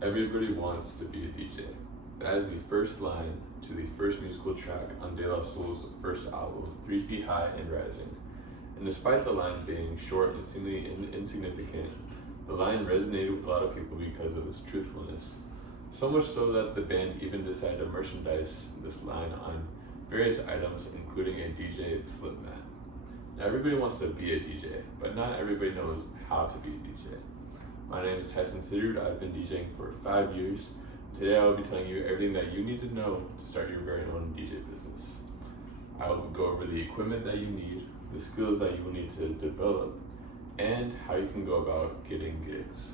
Everybody wants to be a DJ. That is the first line to the first musical track on De La Soul's first album, 3 Feet High and Rising. And despite the line being short and seemingly insignificant, the line resonated with a lot of people because of its truthfulness. So much so that the band even decided to merchandise this line on various items, including a DJ slip mat. Now, everybody wants to be a DJ, but not everybody knows how to be a DJ. My name is Tyson Sidrud. I've been DJing for 5 years. Today I will be telling you everything that you need to know to start your very own DJ business. I will go over the equipment that you need, the skills that you will need to develop, and how you can go about getting gigs.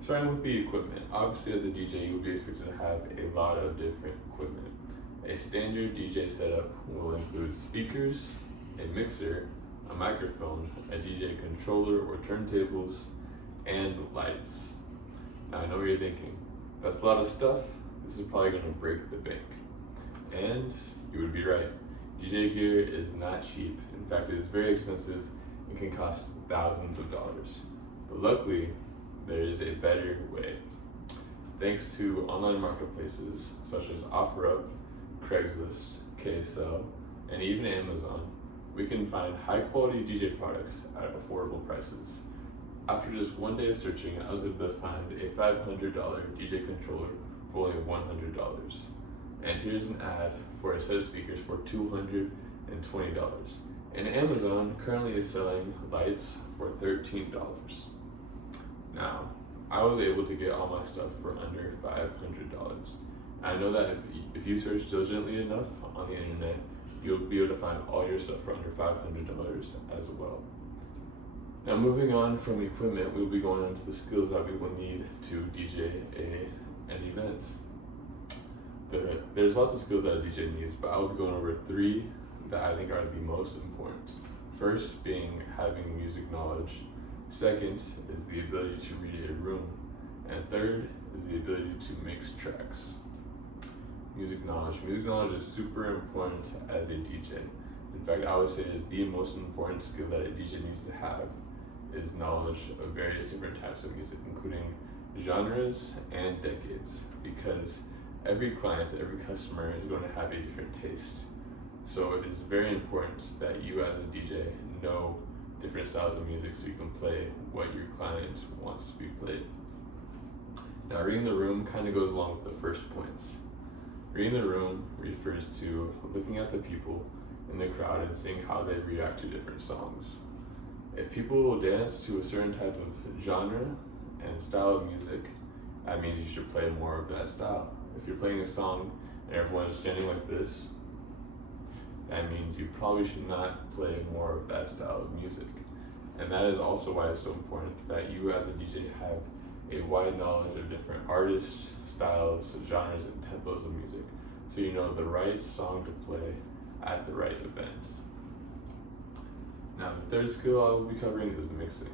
Starting with the equipment, obviously as a DJ you will be expected to have a lot of different equipment. A standard DJ setup will include speakers, a mixer, a microphone, a DJ controller or turntables, and lights. Now I know what you're thinking, that's a lot of stuff, this is probably going to break the bank. And you would be right. DJ gear is not cheap. In fact, it is very expensive and can cost thousands of dollars. But luckily, there is a better way. Thanks to online marketplaces such as OfferUp, Craigslist, KSL, and even Amazon, we can find high quality DJ products at affordable prices. After just one day of searching, I was able to find a $500 DJ controller for only $100. And here's an ad for a set of speakers for $220. And Amazon currently is selling lights for $13. Now, I was able to get all my stuff for under $500. I know that if you search diligently enough on the internet, you'll be able to find all your stuff for under $500 as well. Now, moving on from equipment, we'll be going on to the skills that we will need to DJ an event. There's lots of skills that a DJ needs, but I will be going over 3 that I think are the most important. First being having music knowledge. Second is the ability to read a room. And third is the ability to mix tracks. Music knowledge. Music knowledge is super important as a DJ. In fact, I would say it is the most important skill that a DJ needs to have is knowledge of various different types of music, including genres and decades, because every client, every customer is going to have a different taste. So it is very important that you as a DJ know different styles of music so you can play what your client wants to be played. Now, reading the room kind of goes along with the first point. Reading the room refers to looking at the people in the crowd and seeing how they react to different songs. If people will dance to a certain type of genre and style of music, that means you should play more of that style. If you're playing a song and everyone is standing like this, that means you probably should not play more of that style of music. And that is also why it's so important that you as a DJ have a wide knowledge of different artists, styles, genres, and tempos of music, so you know the right song to play at the right event. Now, the third skill I will be covering is mixing.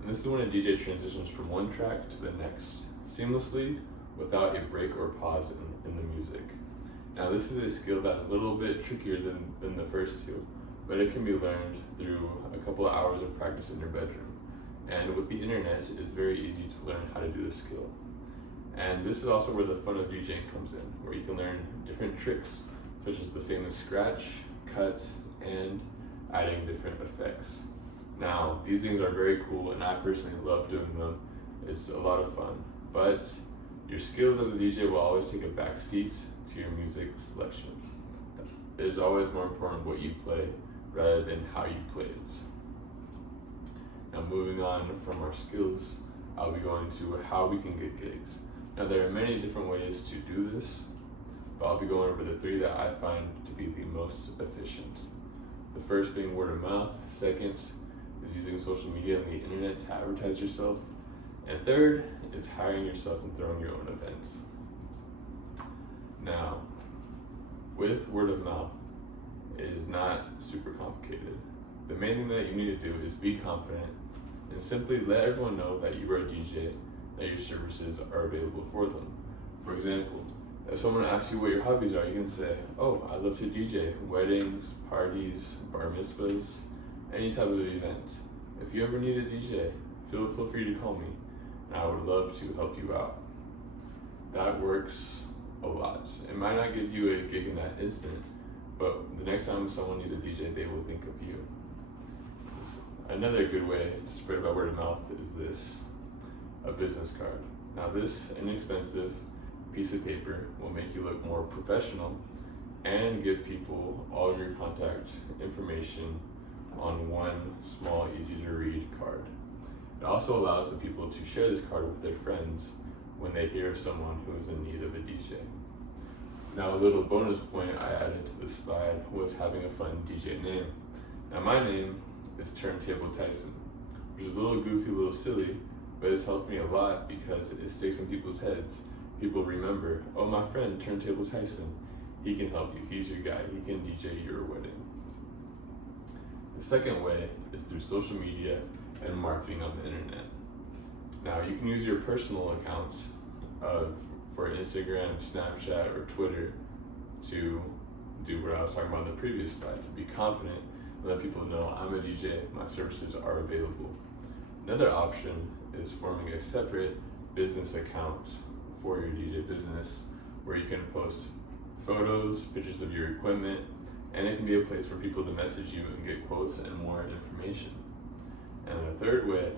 And this is when a DJ transitions from one track to the next, seamlessly, without a break or pause in the music. Now, this is a skill that's a little bit trickier than the first two, but it can be learned through a couple of hours of practice in your bedroom. And with the internet, it's very easy to learn how to do this skill. And this is also where the fun of DJing comes in, where you can learn different tricks, such as the famous scratch, cut, and adding different effects. Now, these things are very cool, and I personally love doing them. It's a lot of fun, but your skills as a DJ will always take a back seat to your music selection. It is always more important what you play rather than how you play it. Now, moving on from our skills, I'll be going to how we can get gigs. Now, there are many different ways to do this, but I'll be going over the 3 that I find to be the most efficient. The first being word of mouth, second is using social media and the internet to advertise yourself, and third is hiring yourself and throwing your own events. Now, with word of mouth, it is not super complicated. The main thing that you need to do is be confident and simply let everyone know that you are a DJ, that your services are available for them. For example, if someone asks you what your hobbies are, you can say, oh, I love to DJ, weddings, parties, bar mitzvahs, any type of event. If you ever need a DJ, feel free to call me, and I would love to help you out. that works a lot. It might not give you a gig in that instant, but the next time someone needs a DJ, they will think of you. Another good way to spread by word of mouth is this, a business card. Now this inexpensive piece of paper will make you look more professional and give people all of your contact information on one small, easy to read card. It also allows the people to share this card with their friends when they hear of someone who is in need of a DJ. Now a little bonus point I added to this slide was having a fun DJ name. Now my name is Turntable Tyson, which is a little goofy, a little silly, but it's helped me a lot because it sticks in people's heads. People remember, oh, my friend Turntable Tyson, he can help you, he's your guy, he can DJ your wedding. The second way is through social media and marketing on the internet. Now you can use your personal accounts for Instagram, Snapchat, or Twitter to do what I was talking about in the previous slide, to be confident and let people know I'm a DJ, my services are available. Another option is forming a separate business account for your DJ business where you can post photos, pictures of your equipment, and it can be a place for people to message you and get quotes and more information. And the third way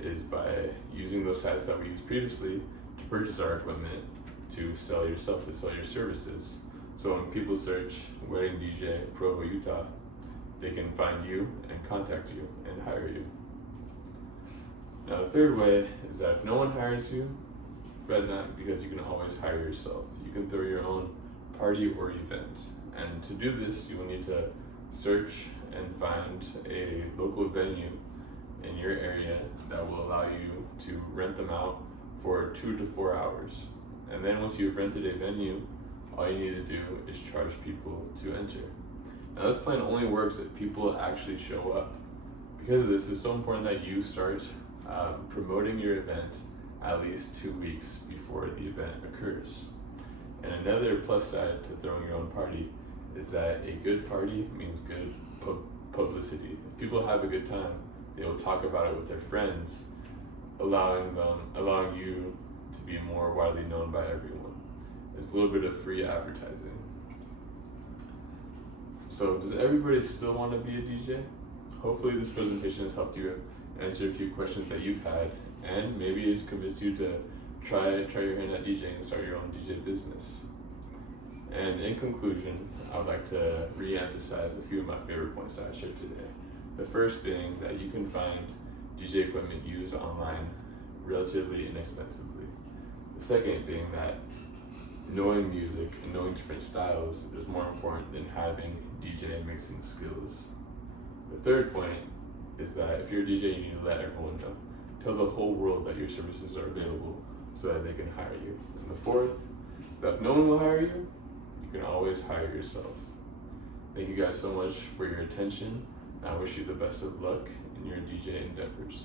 is by using those sites that we used previously to purchase our equipment, to sell yourself, to sell your services. So when people search Wedding DJ Provo, Utah, they can find you and contact you and hire you. Now the third way is that if no one hires you, fret not, because you can always hire yourself. You can throw your own party or event. And to do this, you will need to search and find a local venue in your area that will allow you to rent them out for 2 to 4 hours. And then once you've rented a venue, all you need to do is charge people to enter. Now this plan only works if people actually show up. Because of this, it's so important that you start promoting your event at least 2 weeks before the event occurs. And another plus side to throwing your own party is that a good party means good publicity. If people have a good time, they will talk about it with their friends, allowing you to be more widely known by everyone. It's a little bit of free advertising. So does everybody still want to be a DJ? Hopefully this presentation has helped you answer a few questions that you've had, and maybe it's convinced you to try your hand at DJing and start your own DJ business. And in conclusion, I would like to re-emphasize a few of my favorite points that I shared today. The first being that you can find DJ equipment used online relatively inexpensively. The second being that knowing music and knowing different styles is more important than having DJ mixing skills. The third point is that if you're a DJ, you need to let everyone know. Tell the whole world that your services are available so that they can hire you. And the fourth, that if no one will hire you, you can always hire yourself. Thank you guys so much for your attention. I wish you the best of luck in your DJ endeavors.